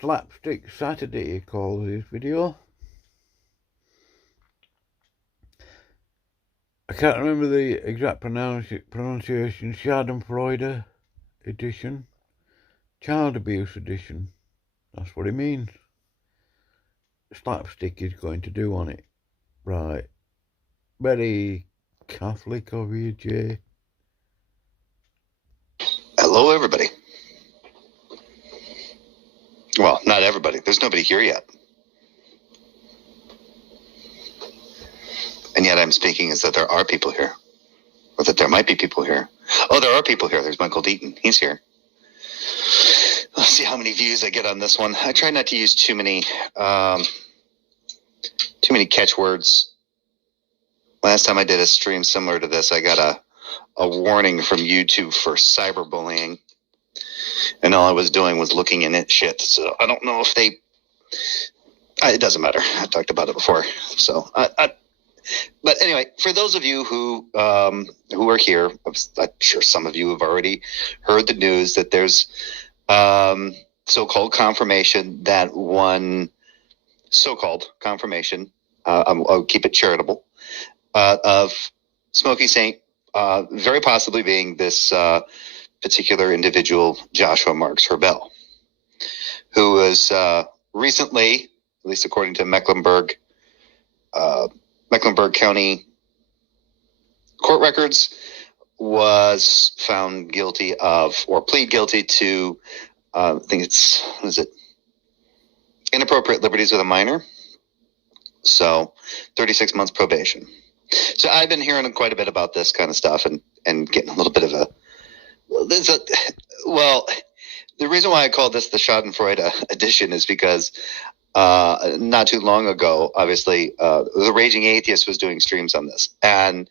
Slapstick Saturday, he calls his video. I can't remember the exact pronunciation. SchadenFreude edition. Child abuse edition. That's what it means. Slapstick is going to do on it. Right. Very Catholic of you, Jay. Hello, everybody. Well, not everybody. There's nobody here yet. And yet I'm speaking as that there are people here. Or that there might be people here. Oh, there are people here. There's Michael Deaton. He's here. Let's see how many views I get on this one. I try not to use too many catchwords. Last time I did a stream similar to this, I got a warning from YouTube for cyberbullying. And all I was doing was looking in it shit. So I don't know if they... It doesn't matter. I talked about it before. So, but anyway, for those of you who are here, I'm sure some of you have already heard the news that there's so-called confirmation that one so-called confirmation, I'll keep it charitable, of Smokey Saint very possibly being this particular individual, Joshua Marks Herbell, who was recently, at least according to Mecklenburg County court records, was found guilty of, or plead guilty to, I think it's, what is it? Inappropriate liberties with a minor. So 36 months probation. So I've been hearing quite a bit about this kind of stuff and getting a little bit of well, the reason why I called this the Schadenfreude edition is because not too long ago, obviously, the Raging Atheist was doing streams on this. And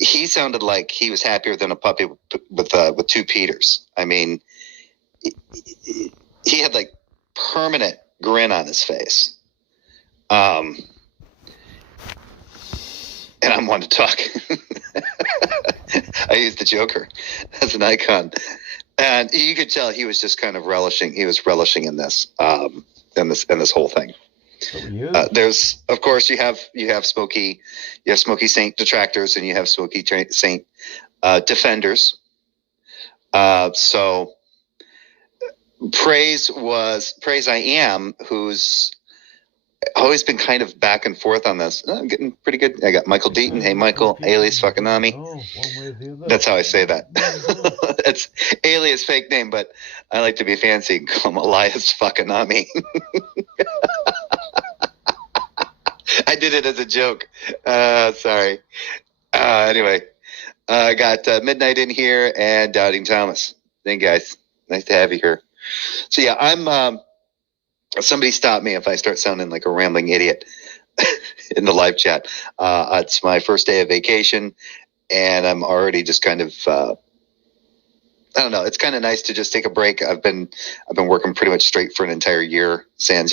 he sounded like he was happier than a puppy with two Peters. I mean, he had like permanent grin on his face. And I'm one to talk. I used the Joker as an icon, and you could tell he was just kind of relishing. He was relishing in this whole thing. There's, of course, you have Smokey Saint detractors, and you have Smokey Saint defenders. So praise I am, who's always been kind of back and forth on this. I'm getting pretty good. I got Michael Deaton. Hey, Michael, alias Fuckinami. That's how I say that. It's alias fake name, but I like to be fancy and call him Elias Fuckinami. I did it as a joke. Sorry. Anyway, I got Midnight in here and Doubting Thomas. Thank you, guys. Nice to have you here. So yeah, I'm somebody stop me if I start sounding like a rambling idiot in the live chat. It's my first day of vacation, and I'm already just kind of I don't know. It's kind of nice to just take a break. I've been working pretty much straight for an entire year, sans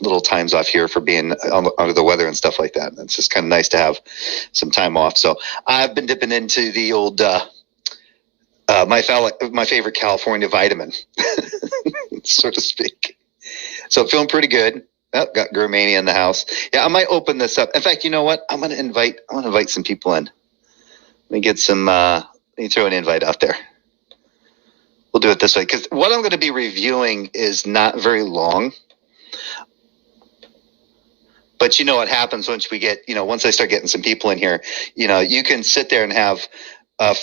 little times off here for being under the weather and stuff like that. It's just kind of nice to have some time off. So I've been dipping into the old my favorite California vitamin, so to speak. So feeling pretty good. Oh, got Germania in the house. Yeah, I might open this up. In fact, you know what? I'm gonna invite some people in. Let me get some. Let me throw an invite out there. We'll do it this way, because what I'm going to be reviewing is not very long. But you know what happens once I start getting some people in here, you can sit there and have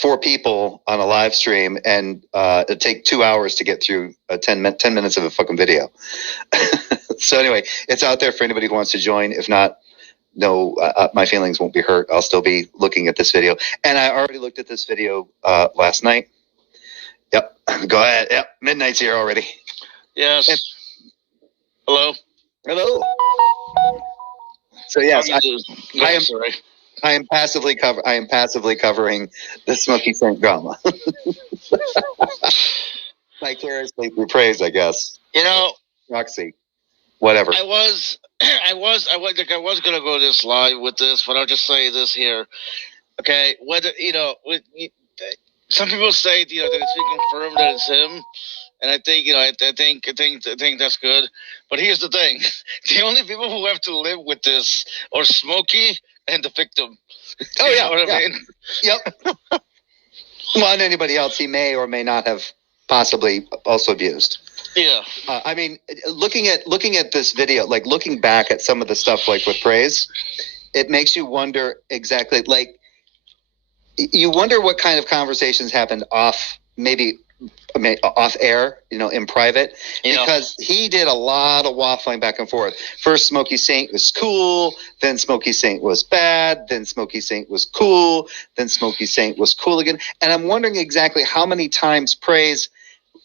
4 people on a live stream, and it take 2 hours to get through 10 minutes of a fucking video. So anyway, it's out there for anybody who wants to join. If not, no, my feelings won't be hurt. I'll still be looking at this video. And I already looked at this video last night. Yep. Go ahead. Yep. Midnight's here already. Yes. Yep. Hello. Hello. So yes, I am. Sorry. I am passively covering the Smokey Saint drama. Vicariously through praise, I guess. Roxy, whatever. I was gonna go this live with this, but I'll just say this here. Okay, whether some people say that it's been confirmed that it's him, and I think I think that's good. But here's the thing: the only people who have to live with this are Smokey and the victim. Oh You yeah, know what I mean? Yep. Well, and anybody else he may or may not have possibly also abused. Yeah. I mean, looking at this video, like looking back at some of the stuff, like with praise, it makes you wonder exactly, like, you wonder what kind of conversations happened off air, in private, because he did a lot of waffling back and forth. First, Smokey Saint was cool, then Smokey Saint was bad, then Smokey Saint was cool, then Smokey Saint was cool again. And I'm wondering exactly how many times praise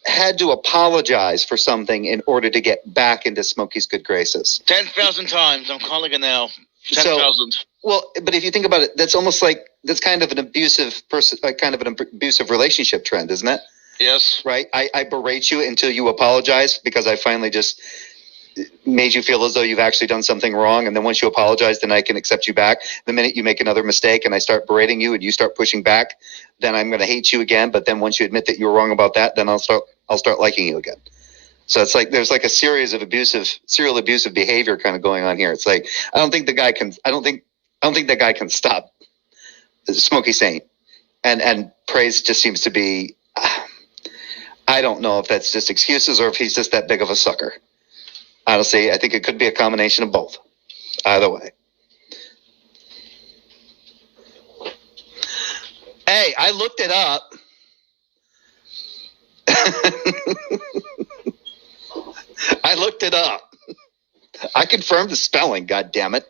had to apologize for something in order to get back into Smokey's good graces. 10,000 times. I'm calling it now. 10,000. Well, but if you think about it, that's almost like that's kind of an abusive person, kind of an abusive relationship trend, isn't it? Yes. Right. I berate you until you apologize because I finally just made you feel as though you've actually done something wrong. And then once you apologize, then I can accept you back. The minute you make another mistake and I start berating you and you start pushing back, then I'm going to hate you again. But then once you admit that you were wrong about that, then I'll start liking you again. So it's like there's like a series of serial abusive behavior kind of going on here. It's like I don't think that guy can stop Smokey Saint, and praise just seems to be. I don't know if that's just excuses or if he's just that big of a sucker. Honestly, I think it could be a combination of both. Either way. Hey, I looked it up. I looked it up. I confirmed the spelling, God damn it.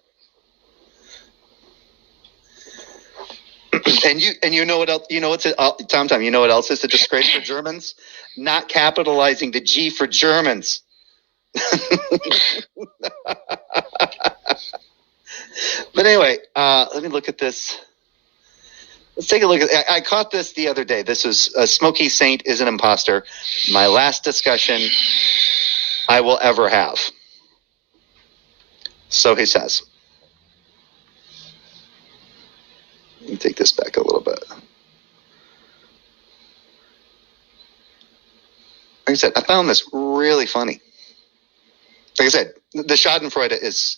And you know what else? You know what's Tom? You know what else is a disgrace for Germans? Not capitalizing the G for Germans. But anyway, let me look at this. Let's take a look at. I caught this the other day. This was Smokey Saint is an imposter. My last discussion I will ever have. So he says. Let me take this back a little bit. Like I said, I found this really funny. Like I said, the Schadenfreude is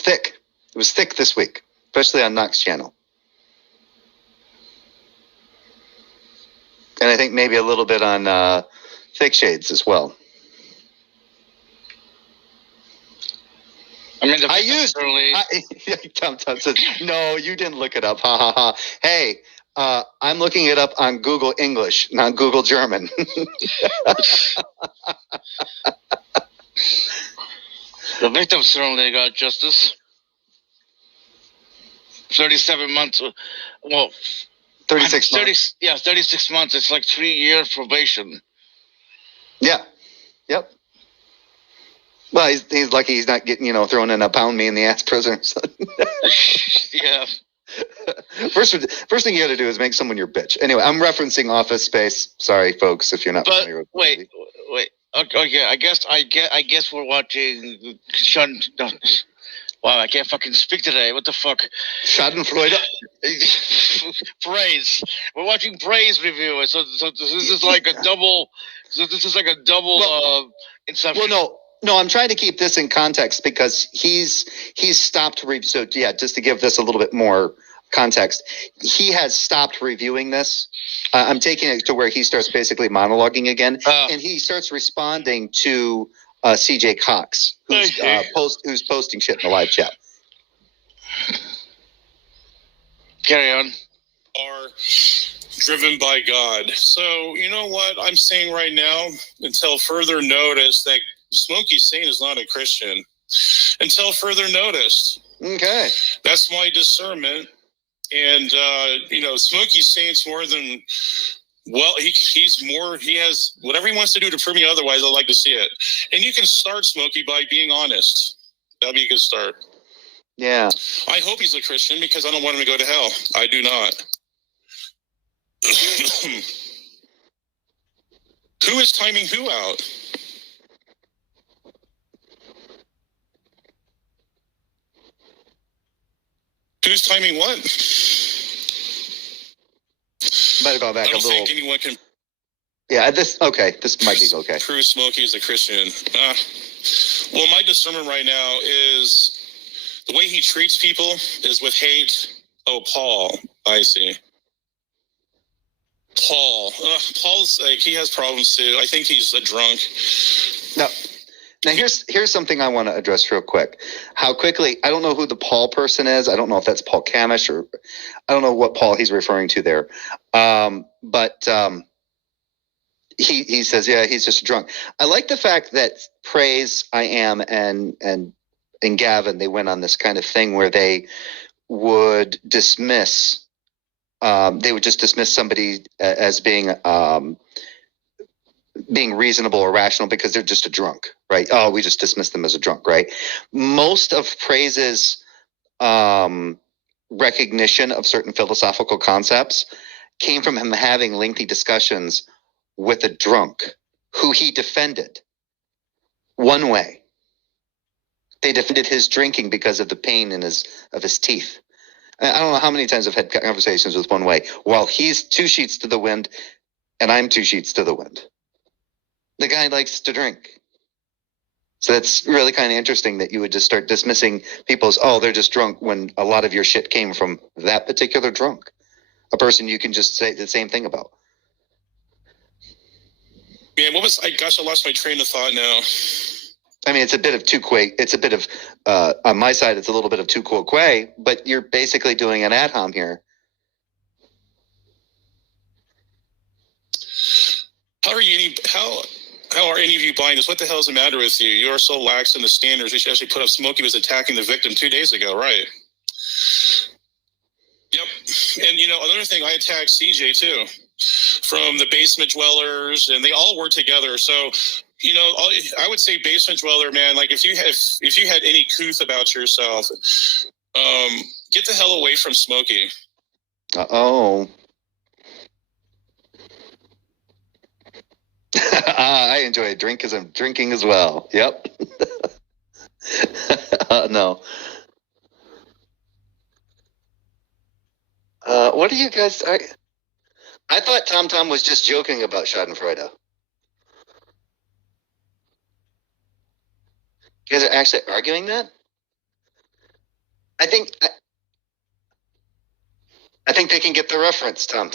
thick. It was thick this week, especially on Knox channel. And I think maybe a little bit on Thick Shades as well. I mean, Tom says, no, you didn't look it up. Ha ha ha. Hey, I'm looking it up on Google English, not Google German. The victim certainly got justice. 37 months. Well, 36 months. Yeah, 36 months. It's like 3-year probation. Yeah. Yep. Well, he's lucky he's not getting, thrown in a pound me in the ass prison. Yeah. First thing you got to do is make someone your bitch. Anyway, I'm referencing Office Space. Sorry, folks, if you're not familiar with wait. Okay, I guess we're watching. Wow, I can't fucking speak today. What the fuck? Schadenfreude. Praise. We're watching Praise review. So this is like a double. So this is like a double. Inception. Well, no, I'm trying to keep this in context because he's stopped. So yeah, just to give this a little bit more context, he has stopped reviewing this. I'm taking it to where he starts basically monologuing again, and he starts responding to CJ Cox, who's posting shit in the live chat. Carry on. Are driven by God. So you know what I'm saying right now, until further notice, that Smokey Saint is not a Christian. Until further notice. Okay. That's my discernment. And, Smokey Saint's more than, well, he has whatever he wants to do to prove me otherwise. I'd like to see it. And you can start, Smokey, by being honest. That'd be a good start. Yeah. I hope he's a Christian because I don't want him to go to hell. I do not. Who is timing who out? Who's timing what? Better go back I a don't little. think anyone can Yeah, this might be okay. prove Smokey is a Christian. Well, my discernment right now is the way he treats people is with hate. Oh, Paul. I see. Paul's like, he has problems too. I think he's a drunk. Now here's something I want to address real quick. How quickly, I don't know who the Paul person is. I don't know if that's Paul Camish or I don't know what Paul he's referring to there. But he says, yeah, he's just a drunk. I like the fact that Praise, I Am, and Gavin, they went on this kind of thing where they would dismiss somebody as being reasonable or rational because they're just a drunk, right? Oh, we just dismiss them as a drunk, right? Most of Praise's recognition of certain philosophical concepts came from him having lengthy discussions with a drunk who he defended one way. They defended his drinking because of the pain in his teeth. I don't know how many times I've had conversations with one way while he's 2 sheets to the wind and I'm 2 sheets to the wind. The guy likes to drink. So that's really kind of interesting that you would just start dismissing people as, oh, they're just drunk when a lot of your shit came from that particular drunk. A person you can just say the same thing about. Man, I lost my train of thought now. I mean, it's a bit of too quick. It's a bit of, on my side, it's a little bit of too quick, but you're basically doing an ad hom here. How are any of you buying this? What the hell is the matter with you? You are so lax in the standards. We should actually put up Smokey was attacking the victim 2 days ago, right? Yep. And, another thing, I attacked CJ, too, from the basement dwellers, and they all work together. So, I would say basement dweller, man, like if you had any couth about yourself, get the hell away from Smokey. Uh-oh. I enjoy a drink because I'm drinking as well. Yep. No. What do you guys... I thought Tom was just joking about SchadenFreude. You guys are actually arguing that? I think they can get the reference, Tom.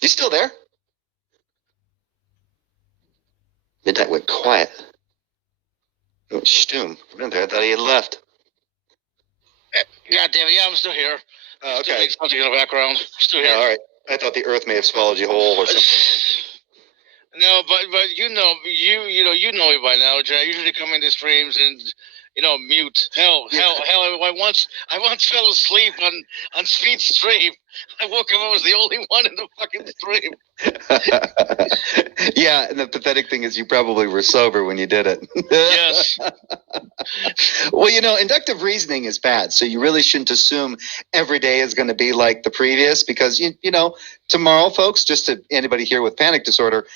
You still there? Midnight went quiet. It went stoom. I thought he had left. God damn it, yeah, I'm still here. Oh, okay. Something in the background. Still here. Yeah, all right. I thought the earth may have swallowed you whole or something. No, but you know me by now, Jay. I usually come into streams and mute. Hell, I once fell asleep on Speed's stream. I woke up, I was the only one in the fucking stream. Yeah, and the pathetic thing is you probably were sober when you did it. Yes. Well, inductive reasoning is bad, so you really shouldn't assume every day is going to be like the previous because, tomorrow, folks, just to anybody here with panic disorder,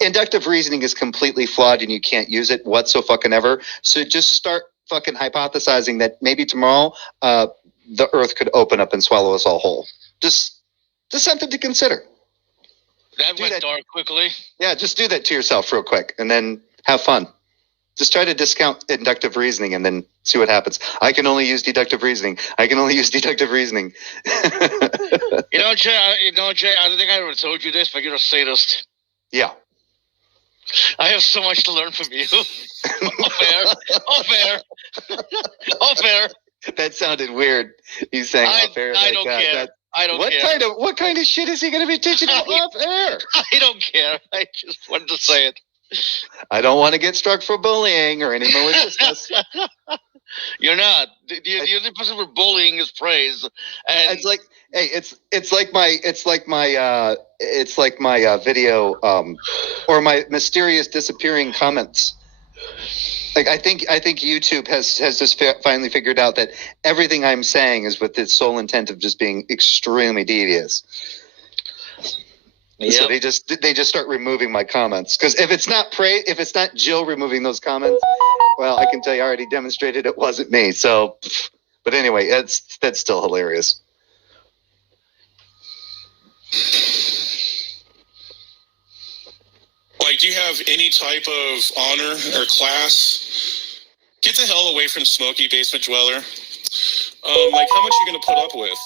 inductive reasoning is completely flawed and you can't use it whatsoever. So just start fucking hypothesizing that maybe tomorrow the earth could open up and swallow us all whole. Just something to consider. That went dark quickly. Yeah, just do that to yourself real quick and then have fun. Just try to discount inductive reasoning and then see what happens. I can only use deductive reasoning. Jay, I don't think I ever told you this, but you're a sadist. Yeah. I have so much to learn from you. Off air. That sounded weird. You saying off air. I don't care. I don't care. What kind of shit is he going to be teaching you off air? I don't care. I just wanted to say it. I don't want to get struck for bullying or any maliciousness. You're not. the only person for bullying is praise. And it's like, hey, it's like my video or my mysterious disappearing comments. Like I think YouTube has just finally figured out that everything I'm saying is with its sole intent of just being extremely devious. Yep. So they just start removing my comments, because if it's not Jill removing those comments, well, I can tell you I already demonstrated it wasn't me. So, but anyway, that's still hilarious. Like, do you have any type of honor or class? Get the hell away from Smokey, Basement Dweller. Like, how much are you going to put up with?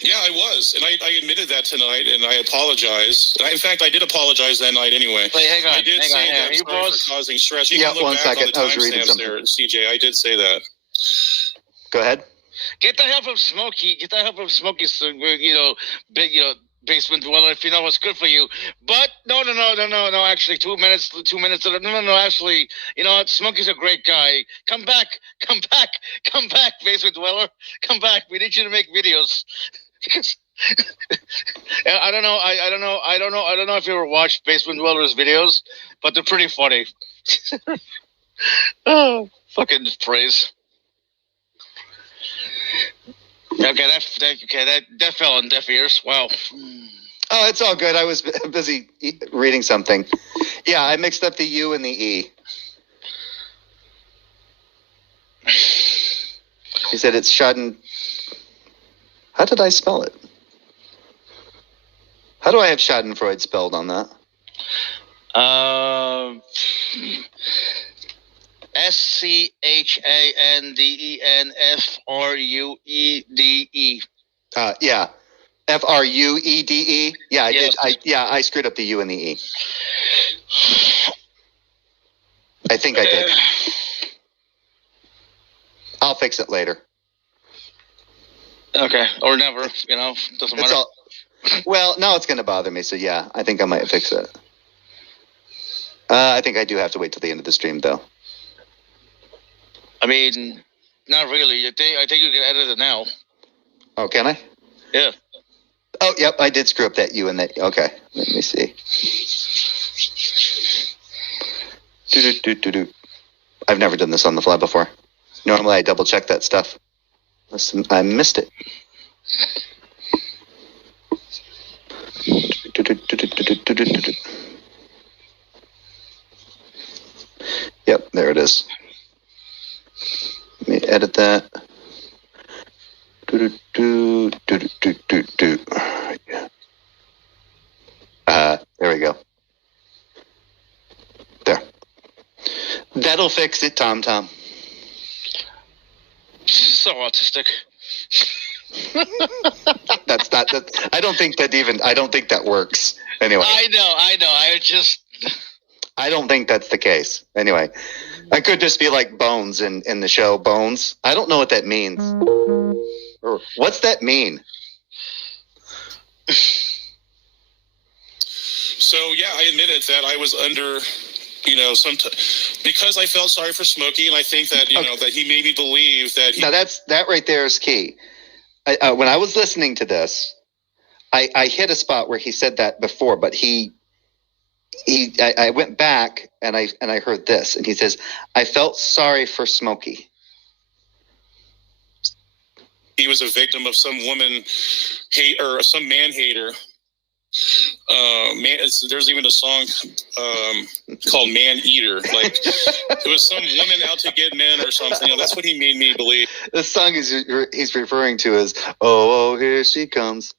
Yeah, I was, and I admitted that tonight, and I apologize. In fact, I did apologize that night anyway. Wait, hang on. I did say that I'm sorry for causing stress. You can look back on the timestamps there, CJ. I did say that. Go ahead. Get the help from Smokey. Get the help from Smokey. So, big, Basement Dweller, if you know what's good for you. But no. Actually, 2 minutes. No. Actually, you know what? Smokey's a great guy. Come back, Basement Dweller. Come back. We need you to make videos. I don't know if you ever watched Basement Dweller's videos, but they're pretty funny. Oh, fucking praise. Okay, that fell on deaf ears. Wow. Oh, it's all good. I was busy reading something. Yeah, I mixed up the U and the E. He said it's Schaden. How did I spell it? How do I have Schadenfreude spelled on that? SCHANDENFRUEDE. Yeah. FRUEDE. Yeah, Yes. I screwed up the U and the E. I think I did. I'll fix it later. Okay, or never. Doesn't matter. Well, now it's going to bother me, so yeah, I think I might fix it. I think I do have to wait till the end of the stream, though. I mean, not really. I think you can edit it now. Oh, can I? Yeah. Oh, yep, I did screw up that U and that. Okay, let me see. I've never done this on the fly before. Normally, I double check that stuff. Listen, I missed it. Yep, there it is. Let me edit that. There we go. There. That'll fix it, Tom. So autistic. That's not that. I don't think that works. Anyway. I know. I don't think that's the case. Anyway, I could just be like Bones in the show Bones. I don't know what that means. Or what's that mean? So yeah, I admitted that I was under, because I felt sorry for Smokey, and I think that that he made me believe that. Now that right there is key. When I was listening to this, I hit a spot where he said that before, but I went back and I heard this, and he says, "I felt sorry for Smokey." He was a victim of some woman hate or some man hater. There's even a song called "Man Eater." Like it was some woman out to get men or something. That's what he made me believe. The song he's referring to is "Oh, here she comes.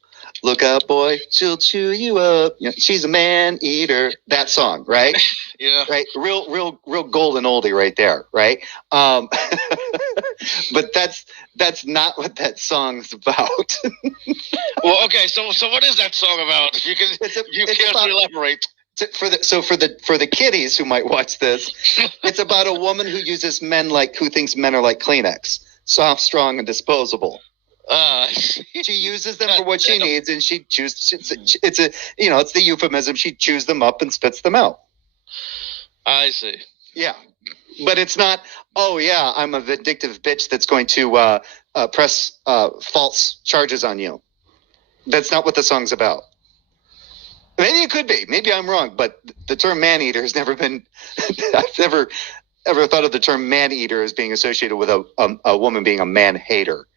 Look out, boy, she'll chew you up. She's a man eater." That song, right? Yeah. Right. Real golden oldie right there, right? But that's not what that song's about. Well, okay. So what is that song about? If you can, elaborate. For the kiddies who might watch this, it's about a woman who uses who thinks men are like Kleenex, soft, strong, and disposable. She uses them for what she needs, and she chews. It's it's the euphemism. She chews them up and spits them out. I see. Yeah. But it's not, oh, yeah, I'm a vindictive bitch that's going to press false charges on you. That's not what the song's about. Maybe it could be. Maybe I'm wrong. But the term man-eater has never been – I've never ever thought of the term man-eater as being associated with a woman being a man-hater.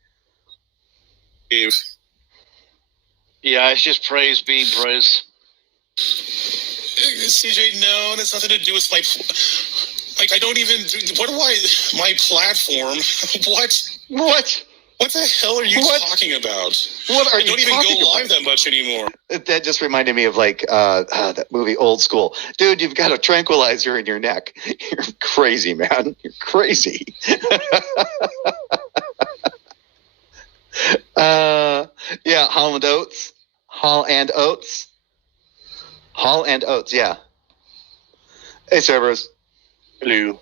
Eve. Yeah, it's just praise being praise. CJ, no, that's nothing to do with my... Like, I don't even... What do I... My platform? What? What the hell are you talking about? What are you talking about? I don't even go live that much anymore. That just reminded me of, like, that movie Old School. Dude, you've got a tranquilizer in your neck. You're crazy, man. You're crazy. Yeah, Holland Oates. Hall and Oates, yeah. Hey, servers. Hello.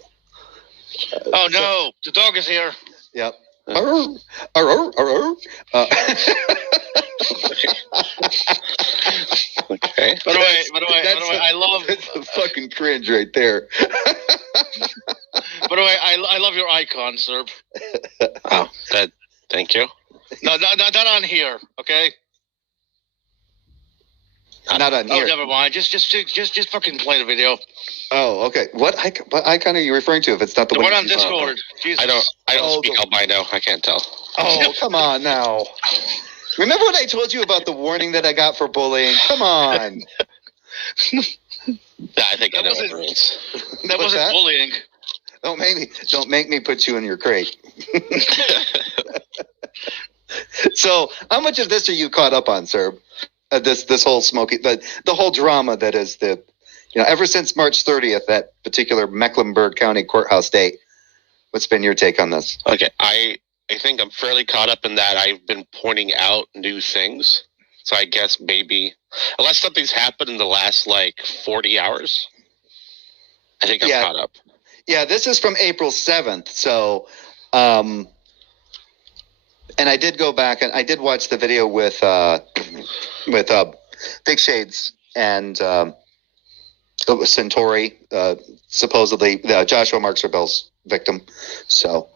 Oh, no. The dog is here. Yep. By the way, I love... That's a fucking cringe right there. By the way, I love your icon, sir. Oh, thank you. No, not on here, okay? Not on here. Oh, never mind. Just fucking play the video. Oh, okay. What icon are you referring to? If it's not the one on Discord. Jesus. I don't speak albino. I can't tell. Oh, come on now. Remember what I told you about the warning that I got for bullying? Come on. I think I know what it means. That wasn't bullying. Don't make me put you in your crate. So, how much of this are you caught up on, sir? This whole smoking, the whole drama that is ever since March 30th, that particular Mecklenburg County courthouse date. What's been your take on this? Okay, I think I'm fairly caught up in that. I've been pointing out new things, so I guess maybe unless something's happened in the last 40 hours, I think I'm caught up. Yeah, this is from April 7th, so and I did go back and I did watch the video with Big Shades and Centauri, supposedly Joshua Marks Rebel's victim. So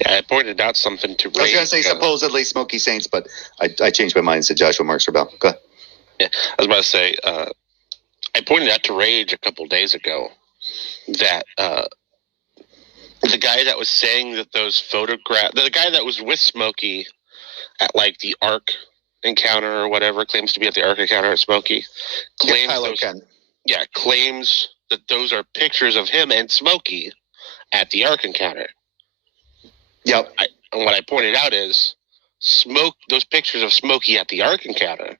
yeah, I pointed out something to Ray. I was going to say supposedly Smokey Saints, but I changed my mind and said Joshua Marks Rebel. Go ahead. Yeah, I was about to say I pointed out to Rage a couple days ago that the guy that was saying that those photographs, the guy that was with Smokey at the Ark encounter or whatever, claims to be at the Ark encounter at Smokey, claims that those are pictures of him and Smokey at the Ark encounter. Yep. And what I pointed out is those pictures of Smokey at the Ark encounter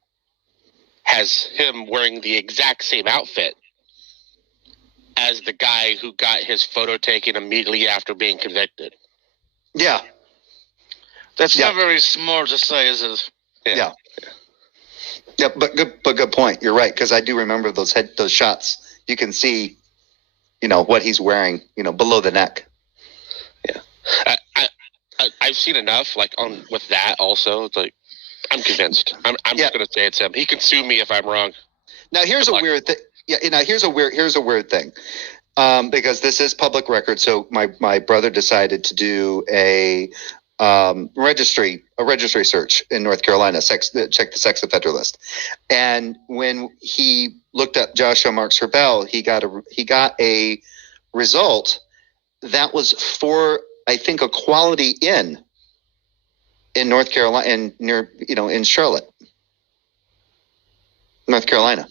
has him wearing the exact same outfit as the guy who got his photo taken immediately after being convicted. Yeah. That's not very smart to say, is it? Yeah. Yeah, but good point. You're right, because I do remember those shots. You can see, what he's wearing, below the neck. Yeah. I've seen enough, with that also. It's I'm convinced. I'm just going to say it's him. He can sue me if I'm wrong. Now, here's a weird thing. Yeah, here's a weird thing. Because this is public record, so my brother decided to do a registry search in North Carolina, check the sex offender list. And when he looked up Joshua Marks Rebel, he got a result that was for, I think, a Quality Inn in North Carolina, in Charlotte, North Carolina.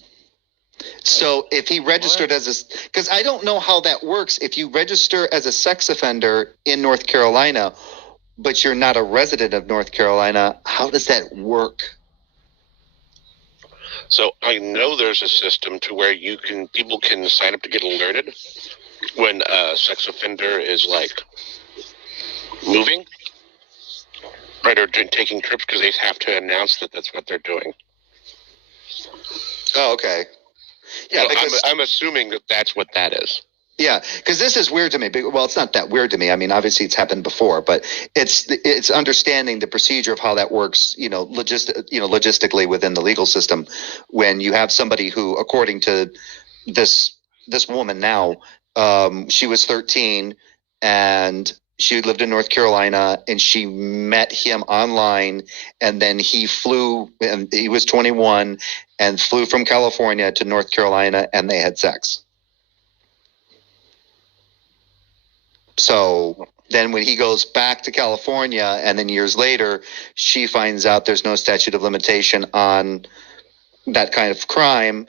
So if he registered because I don't know how that works. If you register as a sex offender in North Carolina, but you're not a resident of North Carolina, how does that work? So I know there's a system to where people can sign up to get alerted when a sex offender is moving, right, or taking trips, because they have to announce that that's what they're doing. Oh, okay. Yeah, because I'm assuming that that's what that is. Yeah, because this is weird to me. Well, it's not that weird to me. I mean, obviously it's happened before, but it's understanding the procedure of how that works, logistically within the legal system when you have somebody who, according to this this woman now, she was 13 and she lived in North Carolina, and she met him online, and then he flew, and he was 21 and flew from California to North Carolina, and they had sex. So then when he goes back to California, and then years later, she finds out there's no statute of limitation on that kind of crime.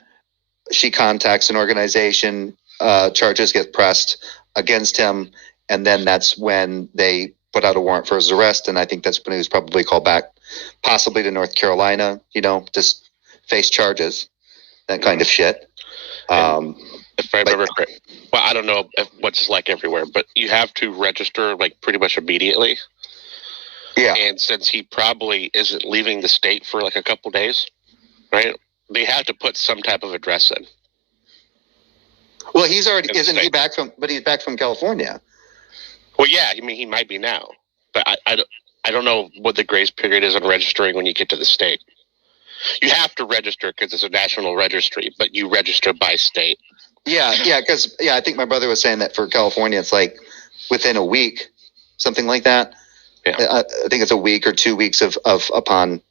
She contacts an organization, charges get pressed against him, and then that's when they put out a warrant for his arrest, and I think that's when he was probably called back, possibly to North Carolina, just face charges, that kind of shit. If I remember correct, well, I don't know what's like everywhere, but you have to register like pretty much immediately. Yeah. And since he probably isn't leaving the state for like a couple days, right? They have to put some type of address in. Well, he's already, isn't he back from, but he's back from California. Well, yeah, I mean, he might be now, but I don't know what the grace period is on registering when you get to the state. You have to register because it's a national registry, but you register by state. Yeah, because I think my brother was saying that for California, it's like within a week, something like that. Yeah. I think it's a week or 2 weeks of upon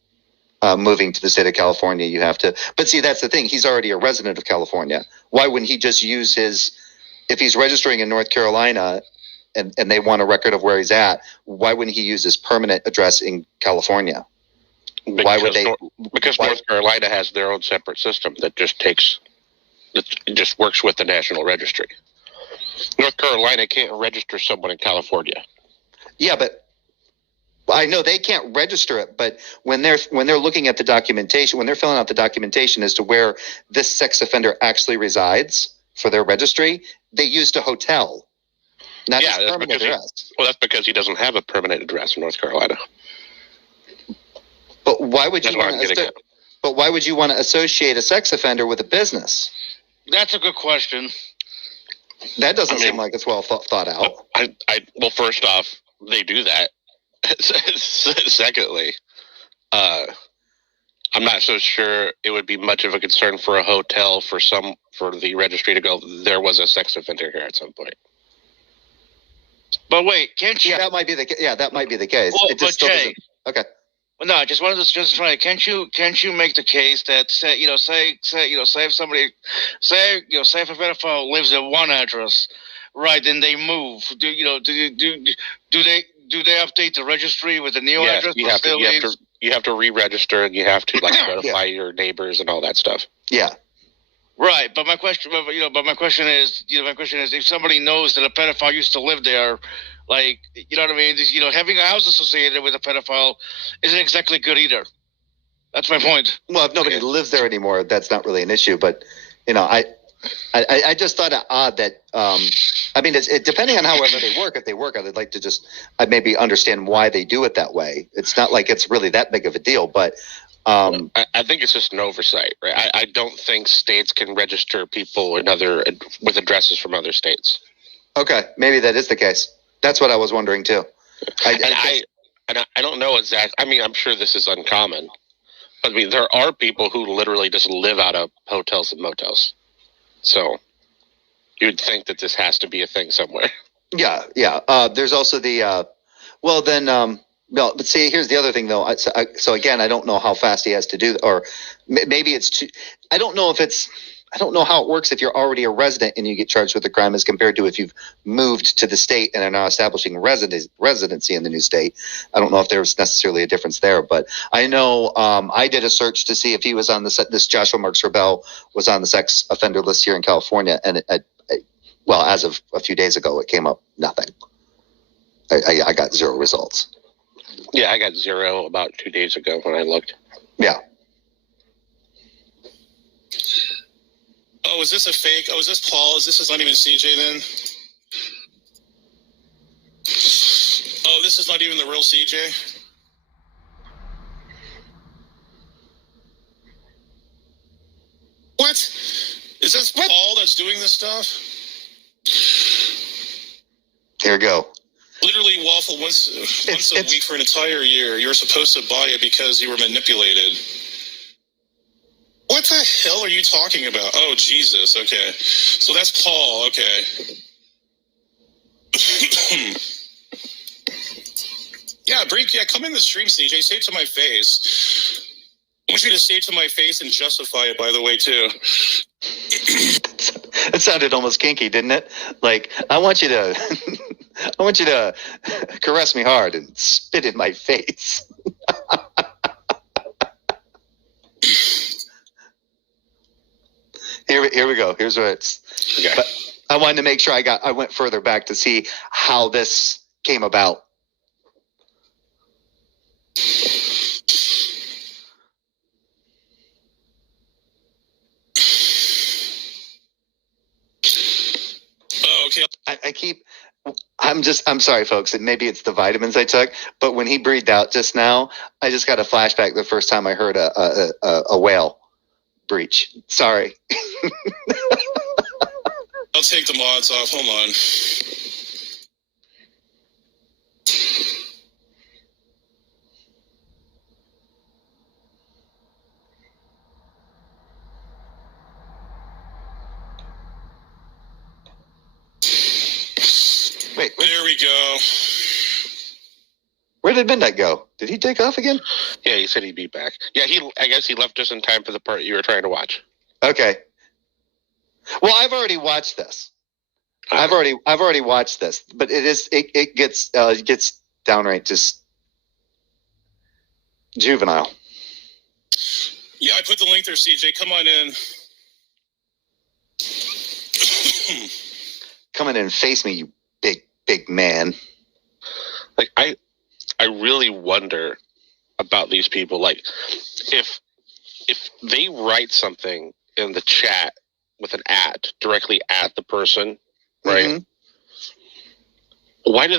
moving to the state of California, you have to. But see, that's the thing. He's already a resident of California. Why wouldn't he just use his, if he's registering in North Carolina and they want a record of where he's at, why wouldn't he use his permanent address in California? Why would they? Because North Carolina has their own separate system that just works with the National Registry. North Carolina can't register someone in California. Yeah, but I know they can't register it. But when they're looking at the documentation, when they're filling out the documentation as to where this sex offender actually resides for their registry, they used a hotel. Not his permanent address. That's because he doesn't have a permanent address in North Carolina. But why would you want to? But why would you want to associate a sex offender with a business? That's a good question. That doesn't seem like it's well thought out. Well, first off, they do that. Secondly, I'm not so sure it would be much of a concern for a hotel for the registry to go, there was a sex offender here at some point. But wait, can't you? Yeah, that might be the case. Well, it just still doesn't. Okay. Well, no, I just wanted to just try. Can't you make the case that say if somebody say if a pedophile lives at one address, right? Then they move. Do they update the registry with the new address? You have to re-register, and you have to notify your neighbors and all that stuff. Yeah. Right, but my question is, if somebody knows that a pedophile used to live there, like, you know what I mean? Having a house associated with a pedophile isn't exactly good either. That's my point. Well, if nobody lives there anymore, that's not really an issue. But I just thought it odd that it's depending on however they work. If they work, I'd like to I maybe understand why they do it that way. It's not like it's really that big of a deal, but. I think it's just an oversight, right? I don't think states can register people with addresses from other states. Okay, maybe that is the case. That's what I was wondering too. I don't know exactly. I mean, I'm sure this is uncommon, but I mean, there are people who literally just live out of hotels and motels. So you'd think that this has to be a thing somewhere. Yeah. There's also the no, but see, here's the other thing, though. So again, I don't know how fast he has to do, or maybe it's too. I don't know how it works if you're already a resident and you get charged with a crime as compared to if you've moved to the state and are now establishing residency in the new state. I don't know if there's necessarily a difference there, but I know I did a search to see if he was on this Joshua Marks Rebel was on the sex offender list here in California, and as of a few days ago, it came up nothing. I got 0 results. Yeah, I got 0 about 2 days ago when I looked. Yeah. Oh, is this a fake? Oh, is this Paul? This is not even CJ then? Oh, this is not even the real CJ? What? Is this Paul that's doing this stuff? Here we go. Literally waffle once a week for an entire year. You were supposed to buy it because you were manipulated. What the hell are you talking about? Oh, Jesus. Okay. So that's Paul. Okay. Yeah, come in the stream, CJ. Say it to my face. I want you to say it to my face and justify it, by the way, too. It sounded almost kinky, didn't it? Like, I want you to caress me hard and spit in my face. Here we go. Here's what it's. Okay. But I wanted to make sure I went further back to see how this came about. Oh, okay. I'm sorry, folks. Maybe it's the vitamins I took, but when he breathed out just now, I just got a flashback the first time I heard a whale breach. Sorry. I'll take the mods off. Hold on. Wait, there we go. Where did Midnight go? Did he take off again? Yeah, he said he'd be back. Yeah, I guess he left just in time for the part you were trying to watch. Okay. Well, I've already watched this. I've already watched this, but it gets downright just juvenile. Yeah, I put the link there, CJ. Come on in. Come in and face me, you big man. Like, I really wonder about these people. Like, if they write something in the chat with an directly at the person, right? Mm-hmm. Why do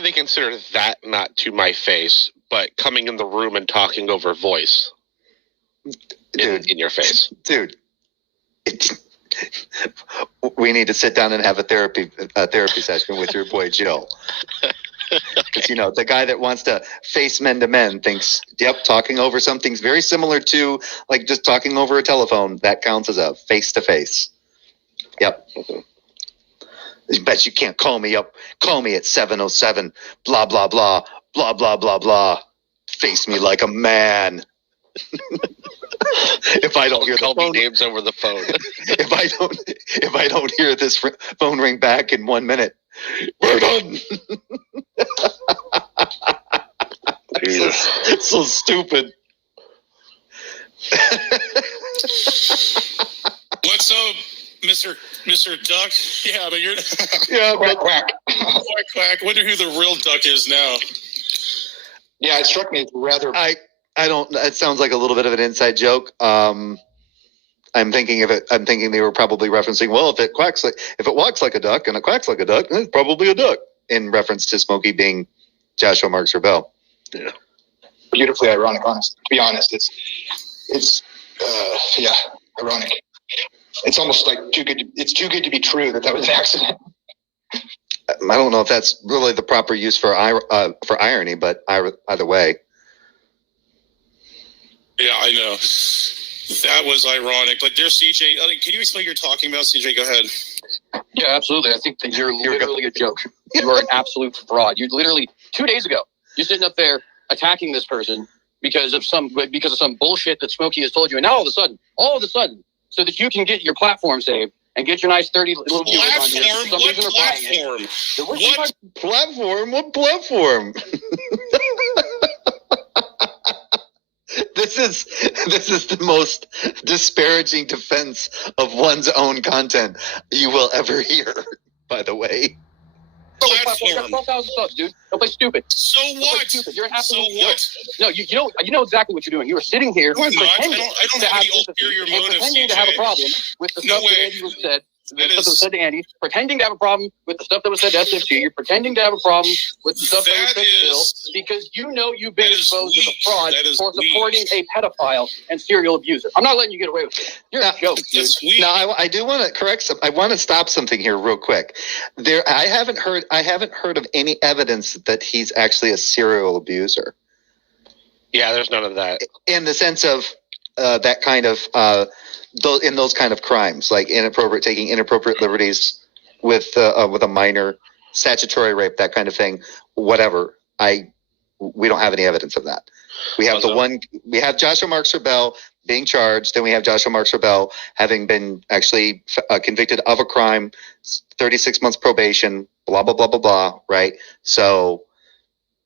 they consider that not to my face, but coming in the room and talking over voice in your face? Dude, we need to sit down and have a therapy session with your boy Jill. Because, the guy that wants to face men to men thinks, yep, talking over something's very similar to like just talking over a telephone. That counts as a face-to-face. Yep. I bet you can't call me up. Call me at 707, blah, blah, blah, blah, blah, blah, blah. Face me like a man. If I don't hear the phone names over the phone. if I don't hear this phone ring back in 1 minute, we're done. So stupid. What's up, Mr. Duck? Yeah, but you're quack quack. Quack quack. Wonder who the real duck is now. Yeah, it struck me as rather. I don't. It sounds like a little bit of an inside joke. I'm thinking they were probably referencing. Well, if it walks like a duck and it quacks like a duck, it's probably a duck. In reference to Smokey being Joshua Marks Rebel. Yeah. Beautifully ironic. To be honest, it's ironic. It's almost like it's too good to be true that was an accident. I don't know if that's really the proper use for irony, but either way. Yeah, I know. That was ironic. But there's CJ. Can you explain what you're talking about, CJ? Go ahead. Yeah, absolutely. I think that you're literally a joke. You are an absolute fraud. You literally 2 days ago, you're sitting up there attacking this person because of some bullshit that Smokey has told you, and now all of a sudden, so that you can get your platform saved and get your nice 30 little viewers on here. What platform? What platform? This is the most disparaging defense of one's own content you will ever hear, by the way. Platform. 12,000 subs, dude. Don't play stupid. So what? Stupid. You're an absolute joke. No, you know exactly what you're doing. You are sitting here pretending I don't have any ulterior motive, pretending to have a problem with the stuff that Andy was said. That was said to Andy, pretending to have a problem with the stuff that was said to SFG. You're pretending to have a problem with the stuff that was said to Bill because you've been exposed as a fraud for supporting a pedophile and serial abuser. I'm not letting you get away with it. You're a joke, dude. Now, I do want to correct some. I want to stop something here real quick. I haven't heard of any evidence that he's actually a serial abuser. Yeah, there's none of that. In the sense of that kind of in those kind of crimes, like taking inappropriate liberties with a minor, statutory rape, that kind of thing, whatever. We don't have any evidence of that. We have we have Joshua Mark Serbell being charged, then we have Joshua Mark Serbell having been actually convicted of a crime, 36 months probation, blah, blah, blah, blah, blah, right? So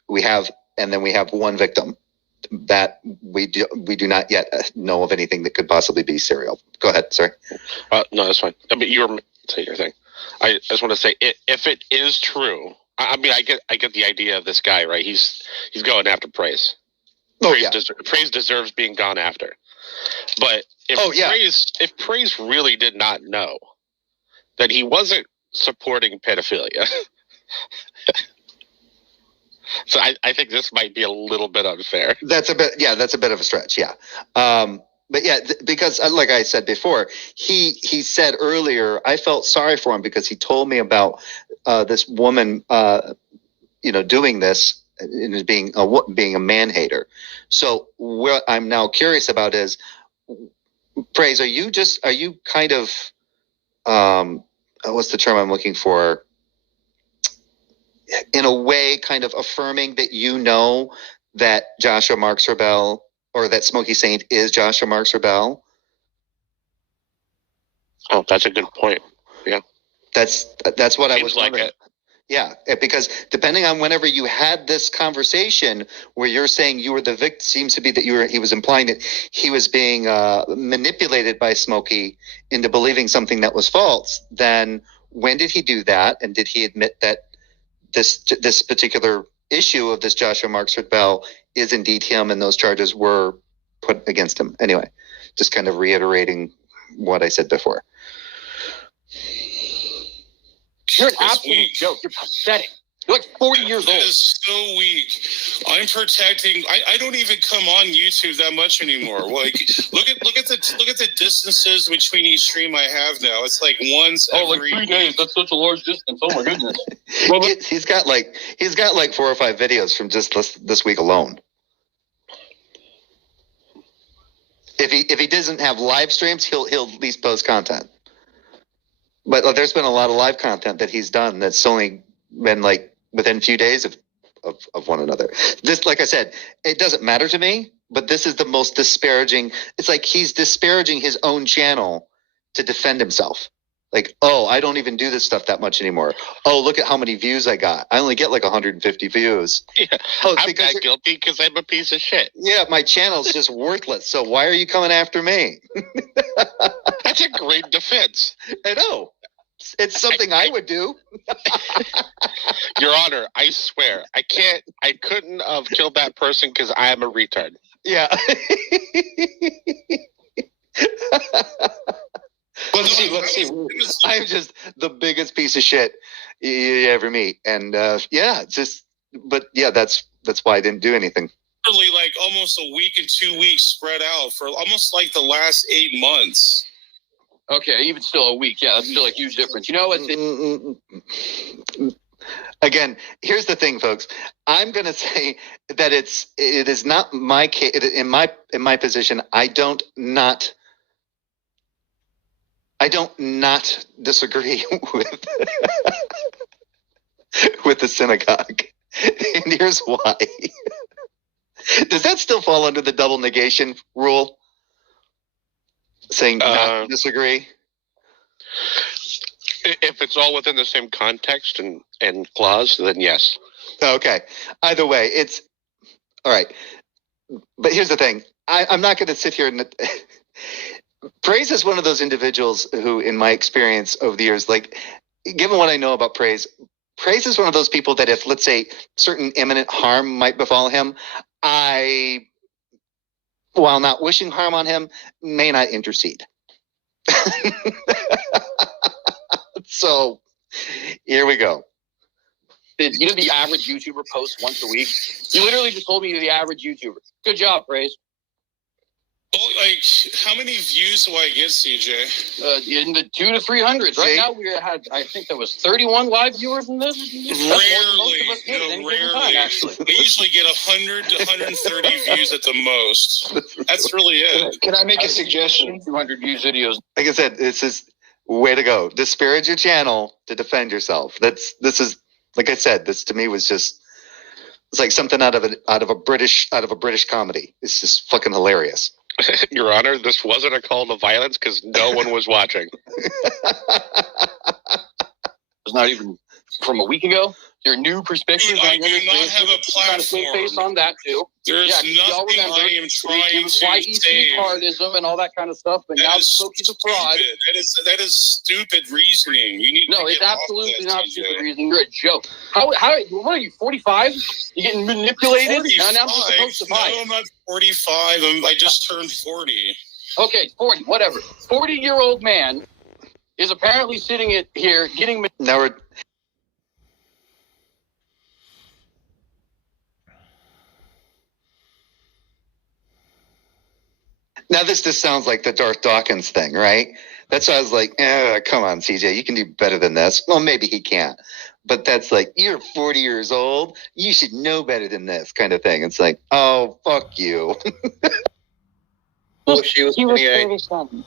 we have one victim that we do not yet know of anything that could possibly be serial. Go ahead, sorry. No, that's fine. I mean, you were saying your thing. I just want to say, if it is true, I mean, I get the idea of this guy, right? He's going after praise. Praise deserves being gone after. But if praise really did not know that he wasn't supporting pedophilia, so I think this might be a little bit unfair. That's a bit of a stretch, yeah. But yeah, because like I said before, he said earlier, I felt sorry for him because he told me about this woman, doing this and being a man hater. So what I'm now curious about is, Praise, are you kind of, what's the term I'm looking for? In a way, kind of affirming that that Joshua Mark Serbell, or that Smokey Saint is Joshua Mark Serbell? Oh, that's a good point. Yeah. That's what I was wondering. Yeah, because depending on whenever you had this conversation where you're saying you were the victim, seems to be that he was implying that he was being manipulated by Smokey into believing something that was false. Then when did he do that? And did he admit that this particular issue of this Joshua Mark Serbell is indeed him, and those charges were put against him? Anyway, just kind of reiterating what I said before. You're an absolute joke. You're pathetic. You're like 40 years old. That is so weak. I'm protecting. I don't even come on YouTube that much anymore. Like, look at the distances between each stream I have now. It's like once every 3 days. That's such a large distance. Oh my goodness. He's got like 4 or 5 videos from just this week alone. If he doesn't have live streams, he'll at least post content. But there's been a lot of live content that he's done that's only been like within a few days of one another. This, like I said, it doesn't matter to me, but this is the most disparaging. It's like he's disparaging his own channel to defend himself. Like, oh, I don't even do this stuff that much anymore. Oh, look at how many views I got. I only get like 150 views. Yeah, I'm that guilty because I'm a piece of shit. Yeah, my channel's just worthless. So why are you coming after me? That's a great defense. I know. It's something I would do. Your Honor, I swear, I couldn't have killed that person because I am a retard. Yeah. Let's see. I'm just the biggest piece of shit you ever meet. And that's why I didn't do anything. Literally like almost a week and 2 weeks spread out for almost like the last 8 months. Okay, even still a week. Yeah, that's still a huge difference. You know what? Again, here's the thing, folks. I'm going to say that it is not my case. In my position, I don't not disagree with the synagogue. And here's why. Does that still fall under the double negation rule? Saying not disagree? If it's all within the same context and clause, then yes. Okay. Either way, it's all right. But here's the thing. I'm not going to sit here and Praise is one of those individuals who, in my experience over the years, like, given what I know about Praise is one of those people that if, let's say, certain imminent harm might befall him, while not wishing harm on him, may not intercede. So, here we go. You know the average YouTuber posts once a week? You literally just told me you're the average YouTuber. Good job, Praise. Well, like, how many views do I get, CJ? In the 200 to 300s. Right now, we had, I think there was 31 live viewers in this. Rarely. Actually. We usually get 100 to 130 views at the most. That's really it. Can I make a suggestion? 200 views videos. Like I said, this is way to go. Disparage your channel to defend yourself. This is like I said. This to me was just. It's like something out of a British comedy. It's just fucking hilarious. Your Honor, this wasn't a call to violence because no one was watching. It's not even from a week ago. Your new perspective. Dude, I do not have a platform. Face on that too. There's nothing I am trying to say. Cardism and all that kind of stuff, but now Smokey's a fraud. That is stupid reasoning. You need no, it's absolutely not stupid reasoning. You're a joke. What are you, 45? You're getting manipulated? 45? Now we're supposed to buy. No, I'm not 45. I just turned 40. Okay, 40, whatever. 40-year-old man is apparently sitting here getting... Now we're... Now this just sounds like the Darth Dawkins thing, right? That's why I was like, come on, CJ, you can do better than this. Well, maybe he can't. But that's like, you're 40 years old. You should know better than this kind of thing. It's like, oh, fuck you. Well, she was 37.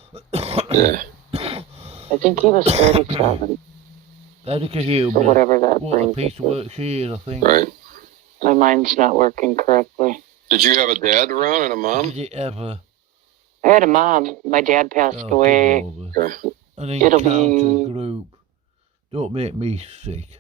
Yeah. I think he was 37. Dedica Huber. Or whatever that What a brings piece of it work she is, I think. right. My mind's not working correctly. Did you have a dad around and a mom? Did it ever? I had a mom. My dad passed away. Okay. An It'll encounter be- group. Don't make me sick.